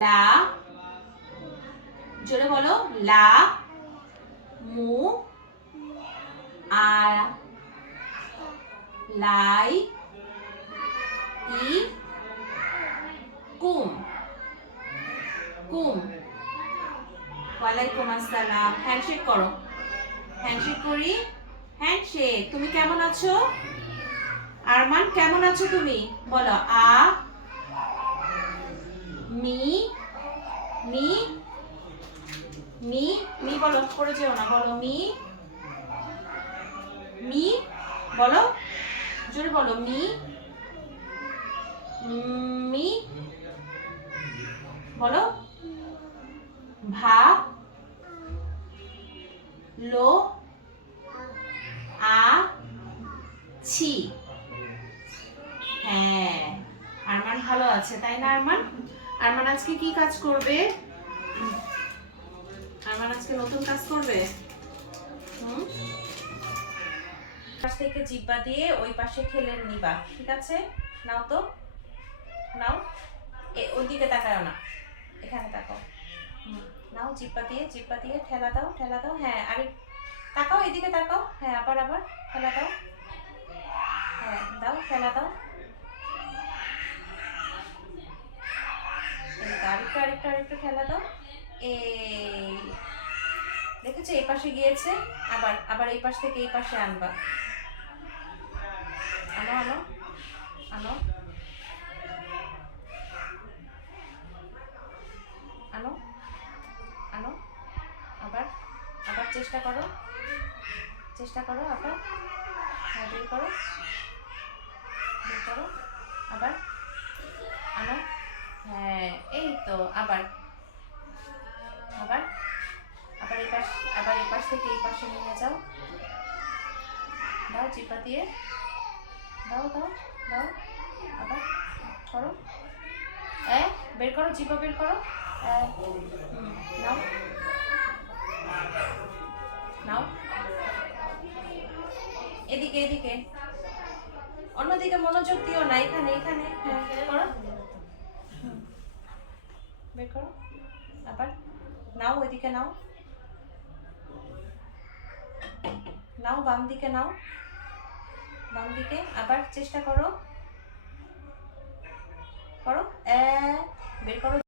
লা, জোরে বলো, লা, মু, আর, লাই, ই, কুম, কুম। ওয়ালাইকুম আসসালাম। হ্যান্ডশেক করো, হ্যান্ডশেক করি। হ্যান্ডশেক। তুমি কেমন আছো? আরমান কেমন আছো তুমি? বলো আ, মি, মি, মি, মি বলো, করে যেও না, বলো মি, মি, বলো, জোরে বলো মি, মি, বলো, ভা, লো, আ, ছি। হ্যাঁ, আরমান ভালো আছে তাই না? আরমান, আরমান আজকে কি কাজ করবে? আরমান আজকে নতুন কাজ করবে। পাশ থেকে জিব্বা দিয়ে ওই পাশে ঠেলে নিবা, ঠিক আছে? নাও তো, নাও। ওই দিকে তাকাও না, এখানে তাকাও। নাও, জিব্বা দিয়ে ঠেলা দাও, ঠেলা দাও। হ্যাঁ, আরে তাকাও, এদিকে তাকাও। হ্যাঁ, আবার আবার ঠেলা দাও। হ্যাঁ, দাও, ঠেলা দাও। আরেকটু আরেকটু আরেকটু ঠেলা দাও। এই দেখেছো, এই পাশে গিয়েছে। আবার আবার এই পাশ থেকে এই পাশে আনবা। আনো আনো আনো আনো আনো। আবার আবার চেষ্টা করো, চেষ্টা করো আবার। হ্যাঁ, বের করো, বের করো। আবার আনো। হ্যাঁ, এই তো। আবার আবার আবার এই পাশ, আবার এই পাশ থেকে এই পাশে নিয়ে যাও। দাও চিপা দিয়ে, দাও দাও দাও। আবার করো। বের করো, চিপা বের করো। নাও নাও, এদিকে এদিকে, অন্যদিকে মনোযোগ দিও না, এখানে এখানে। হ্যাঁ, করো, বের করো। আবার নাও, ওইদিকে নাও, নাও, বাম দিকে নাও, বাম দিকে। আবার চেষ্টা করো, করো। বের করো।